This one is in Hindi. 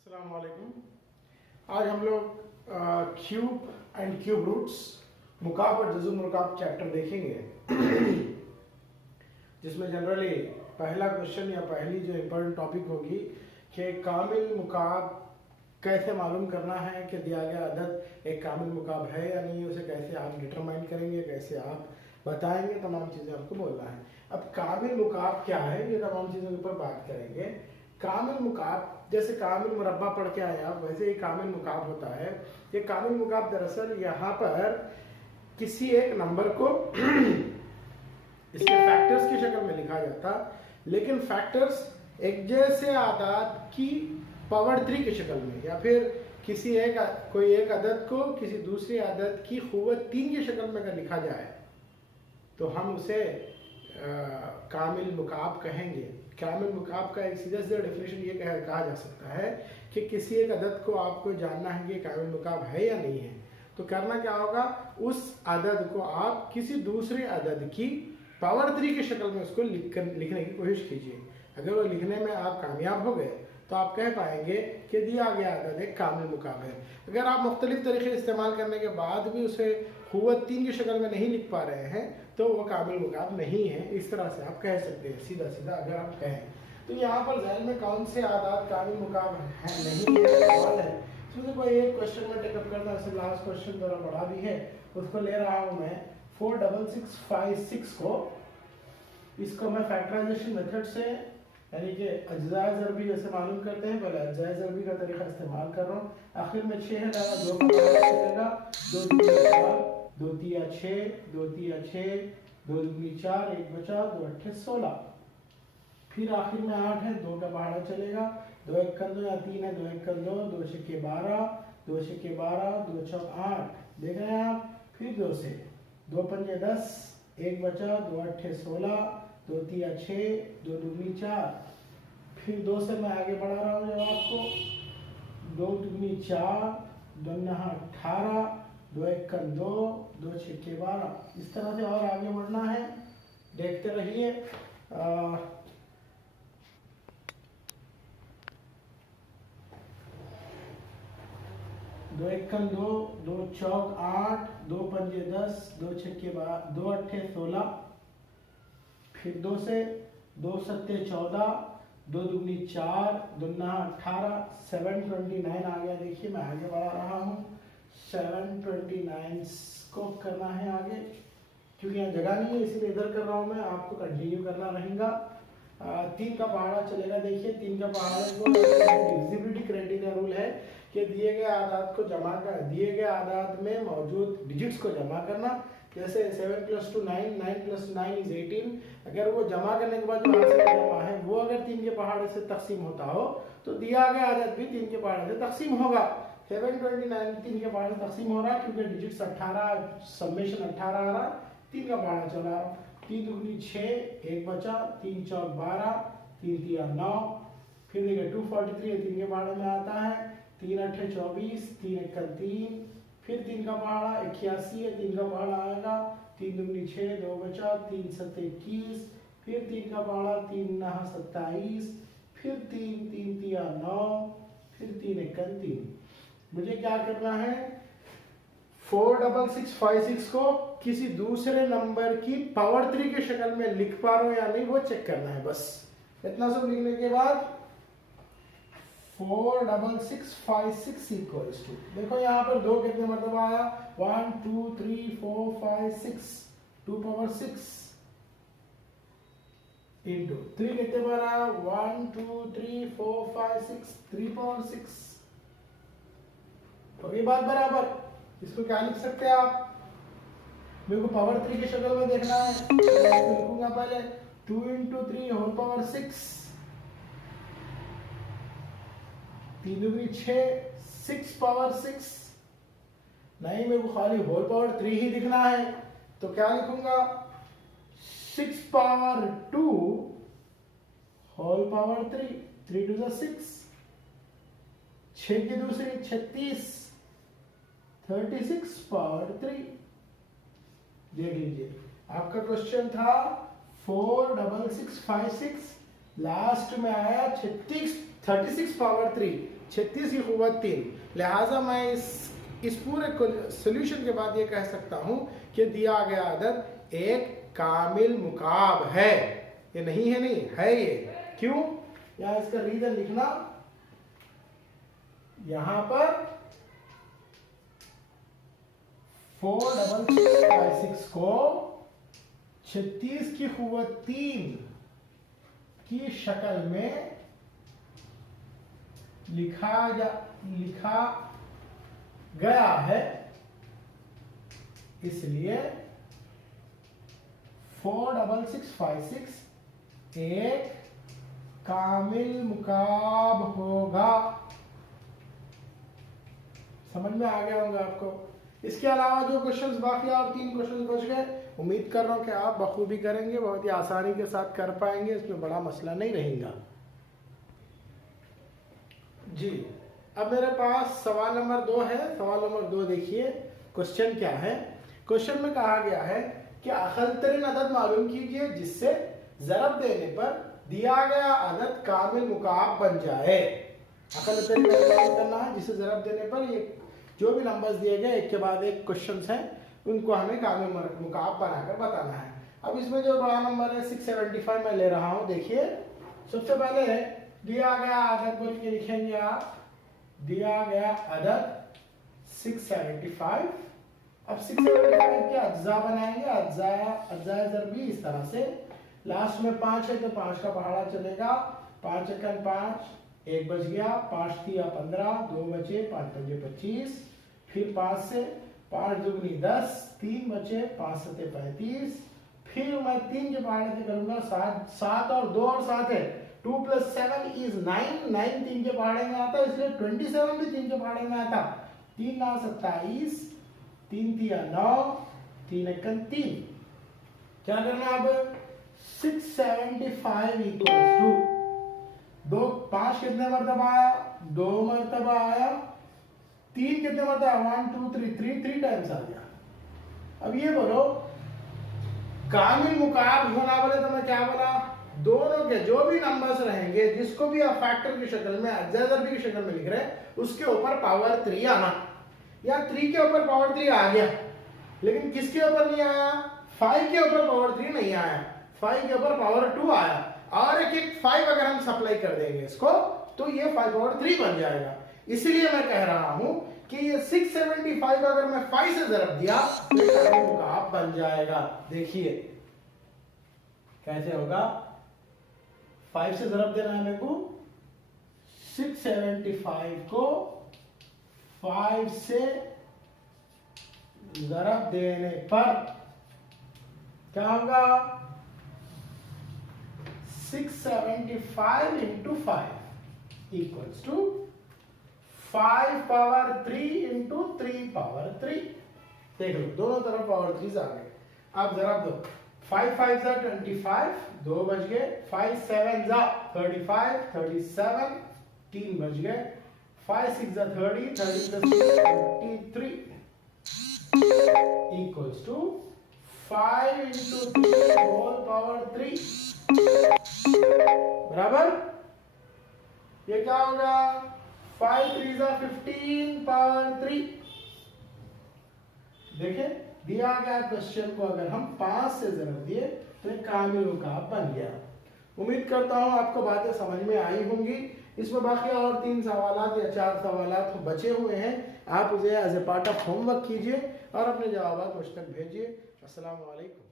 अस्सलाम वालेकुम। आज हम लोग क्यूब एंड क्यूब रूट्स मुकाब और जज़ुल मुकाब चैप्टर देखेंगे जिसमें जनरली पहला क्वेश्चन या पहली जो इम्पोर्टेंट टॉपिक होगी कि कामिल मुकाब कैसे मालूम करना है कि दिया गया अदद एक कामिल मुकाब है या नहीं, उसे कैसे आप डिटरमाइन करेंगे, कैसे आप बताएंगे, तमाम चीज़ें आपको बोलना है। अब कामिल मुकाब क्या है, ये तमाम चीज़ों के ऊपर बात करेंगे। कामिल मुकाब जैसे कामिल मुरब्बा पढ़ के आए आप, वैसे ही कामिल मुकाब होता है। ये कामिल मुकाब दरअसल यहाँ पर किसी एक नंबर को इसके फैक्टर्स की शक्ल में लिखा जाता, लेकिन फैक्टर्स एक जैसे आदाद की पावर 3 की शक्ल में, या फिर किसी कोई एक अदद को किसी दूसरी अदद की क़ुव्वत 3 की शक्ल में अगर लिखा जाए तो हम उसे कामिल मुकाब कहेंगे। कामिल मुकाब का एक सीधा सीधा डेफिनेशन ये कहा जा सकता है कि किसी एक अदद को आपको जानना है कि कामिल मुकाब है या नहीं है, तो करना क्या होगा, उस अदद को आप किसी दूसरे अदद की पावर 3 की शक्ल में उसको लिखने की कोशिश कीजिए। अगर वो लिखने में आप कामयाब हो गए तो आप कह पाएंगे कि दिया गया अदद एक कामिल मुकाब है। अगर आप मुख्तलिफ तरीके इस्तेमाल करने के बाद भी उसे क़ुव्वत 3 की शक्ल में नहीं लिख पा रहे हैं तो वो कामिल मुकाब नहीं है। इस तरह से आप कह सकते हैं सीधा सीधा अगर आप कहें तो। यहाँ पर ज़हन में कौन से आदाद कामिल मुकाब है नहीं है सवाल है। इसमें कोई एक क्वेश्चन में टेकअप करता है, लास्ट क्वेश्चन थोड़ा बड़ा भी है, उसको ले रहा हूँ मैं 46656 को। इसको मैं फैक्टराइजेशन मेथड से यानी कि अज्जाए ज़रबी जैसे मालूम करते हैं, पहले अज्जाए ज़रबी का तरीका इस्तेमाल कर रहा हूँ। आखिर में 6 है, 2 चलेगा, 2 तिया 6, 2 तिया 6, 2 दूनी 4, 1 बचा, 2 अट्ठे 16। फिर आखिर में 8 है, 2 का पहाड़ा चलेगा, 2 एक कर 2 या 3 है, 2 एक कर 2, 2 छक्के 12, 2 छक्के 12, 2 चौक 8, देख रहे हैं आप। फिर 2 से 2 पंजे 10, 1 बचा, 2 अट्ठे 16, 2 तिया 6, 2 दूनी 4। फिर 2 से मैं आगे बढ़ा रहा हूँ जवाब को, 2 दूनी 4, 2 नहा 18, 2 एक कर 2, 2 छक्के 12। इस तरह से और आगे बढ़ना है, देखते रहिए। 2 एक 2, 2 चौक 8, 2 पंजे 10, 2 छक्के 12, 2 अट्ठे 16। फिर 2 से 2 सत्ते 14, 2 दूनी 4, 2 नहा 18, 729 आ गया। देखिए मैं आगे बढ़ा रहा हूँ, 729 को करना है आगे, क्योंकि यहाँ जगह नहीं है इसलिए इधर कर रहा हूँ मैं, आपको कंटिन्यू करना रहेगा। 3 का पहाड़ा चलेगा। देखिए 3 का पहाड़ा को डिविजिबिलिटी क्राइटेरिया रूल है कि दिए गए आदाद को जमा कर, दिए गए आदाद में मौजूद डिजिट्स को जमा करना। जैसे 7 + 2 9, 9 + 9 = 18। अगर वो जमा करने के बाद जो हासिल जमा है वो अगर 3 के पहाड़े से तकसीम होता हो तो दिया गया आदत भी 3 के पहाड़े से तकसीम होगा। 729 3 के पहाड़े से तकसीम हो रहा है क्योंकि डिजिट्स 18, समेशन 18 आ रहा, 3 का पहाड़ा चला रहा। 3 दूनी 6, 1 बचा, 3 चौक 12, 3 तिया 9। फिर देखिए 243 3 के पहाड़े में आता है, 3 अट्ठे 24, 3 एक 3। फिर 3 का पहाड़ा 81 है, 3 का पहाड़ा आएगा, 3 दूनी 6, 2 बचा, 3 सत्ते 21। फिर 3 का पहाड़ा 3 नहा 27, फिर 3 तिया 9, फिर 3 एक 3। मुझे क्या करना है, 46656 को किसी दूसरे नंबर की पावर 3 की शक्ल में लिख पा रहा हूं या नहीं वो चेक करना है। बस इतना सब लिखने के बाद 46656 इक्वल्स टू, देखो यहाँ पर 2 कितने मरतबा आया, 1 2 3 4 5 6, 2 पावर 6 इंटू 3 कितने बार आया, 1 2 3 4 5 6, 3 पावर 6। तो ये बात बराबर। इसको क्या लिख सकते हैं आप, मेरे को पावर 3 की शक्ल में देखना है, तो लिखूंगा पहले 2 × 3 होल पावर 6, 3 दूनी 6, 6 पावर 6। नहीं, मेरे को खाली होल पावर 3 ही दिखना है, तो क्या लिखूंगा, 6 पावर 2 होल पावर 3, 3 2 6, 6 की दूसरी 36, 36 पावर 3। देख लीजिए आपका क्वेश्चन था 46656, लास्ट में आया 36 पावर 3, 36 की क़ुव्वत 3, लिहाजा मैं इस पूरे सोल्यूशन के बाद ये कह सकता हूँ कि दिया गया अदद एक कामिल मुकाब है। ये नहीं है, नहीं है ये। क्यों? यहाँ इसका रीजन लिखना, यहाँ पर 466 को 36 की क़ुव्वत 3 की शक्ल में लिखा गया है, इसलिए 46656 एक कामिल मुकाब होगा। समझ में आ गया होगा आपको। इसके अलावा जो क्वेश्चंस बाकी और 3 क्वेश्चंस बच गए, उम्मीद कर रहा हूं कि आप बखूबी करेंगे, बहुत ही आसानी के साथ कर पाएंगे, इसमें बड़ा मसला नहीं रहेगा जी। अब मेरे पास सवाल नंबर 2 है। सवाल नंबर 2 देखिए, क्वेश्चन क्या है। क्वेश्चन में कहा गया है कि अक़ल-तरीन अदद मालूम कीजिए जिससे ज़रब देने पर दिया गया अदद कामिल मुकाब बन जाए। अक़ल-तरीन अदद मालूम करना है जिससे ज़रब देने पर ये जो भी नंबर्स दिए गए एक के बाद एक क्वेश्चंस हैं, उनको हमें कामिल मुकाब बनाकर बताना है। अब इसमें जो बड़ा नंबर है 675 मैं ले रहा हूँ। देखिए, सबसे पहले है दिया गया अदद बोल के लिखेंगे आप, दिया गया अदद 675। अब 675 के अज्जा बनाएंगे, अज्जा ज़रबी इस तरह से। लास्ट में 5 है तो 5 का पहाड़ा चलेगा, 5 एकन 5, 1 बच गया, 5 तिया 15, 2 बचे, 5 पंजे 25, फिर 5 से 5 दुगनी 10, 3 बचे, 5 सते 35, फिर मैं 3 के पहाड़े से करूंगा 7 और 2 और 7 है, 2 + 7 = 9, 9 3 के पहाड़े में आता, इसलिए 27 भी 3 के पहाड़े में आता। 3 9 27, 3 तिया 9, 3 एकन 3। क्या करना अब? 675 = 2, 5 कितने मरतबा आया? 2 मरतबा आया। 3 कितने मरतबा? 1 2 3 टाइम्स आ गया। अब ये बोलो, कामिल मुकाब होना बोले तो मैं क्या बोला? दोनों के जो भी नंबर्स रहेंगे, जिसको भी आप फैक्टर की शक्ल में, अज्जा ज़रबी की शक्ल में लिख रहे हैं, उसके ऊपर पावर 3 आना। या 3 के ऊपर पावर 3 आ गया, लेकिन किसके ऊपर नहीं आया? 5 के ऊपर पावर 3 नहीं आया, 5 के ऊपर पावर 2 आया। और एक 5 अगर हम सप्लाई कर देंगे इसको, तो ये 5 पावर 3 बन जाएगा। इसीलिए मैं कह रहा हूं कि ये 675 अगर मैं 5 से ज़रब दिया तो कामिल मुकाब बन जाएगा। देखिए कैसे होगा। 5 से ज़रब देना है मेरे को, 675 को 5 से ज़रब देने पर क्या होगा? 675 × 5 = 5 पावर 3 × 3 पावर 3। देख लो, दोनों तरफ पावर 3 आ गए। अब ज़रब दो, 5 5 = 25, 2 बच गए, 5 7 = 35, 37, 3 बच गए, 5 6 = 30, 30 + 33 = 5 × 3 होल पावर 3 बराबर। ये क्या होगा? 5 3 = 15 पावर 3। देखिए, दिया गया क्वेश्चन को अगर हम 5 से ज़रब दिए तो एक कामिल मुकाब बन गया। उम्मीद करता हूँ आपको बातें समझ में आई होंगी। इसमें बाकी और 3 सवालात या 4 सवालात बचे हुए हैं, आप उसे as a part of homework कीजिए और अपने जवाब मुझ तक भेजिए। अस्सलाम वालेकुम।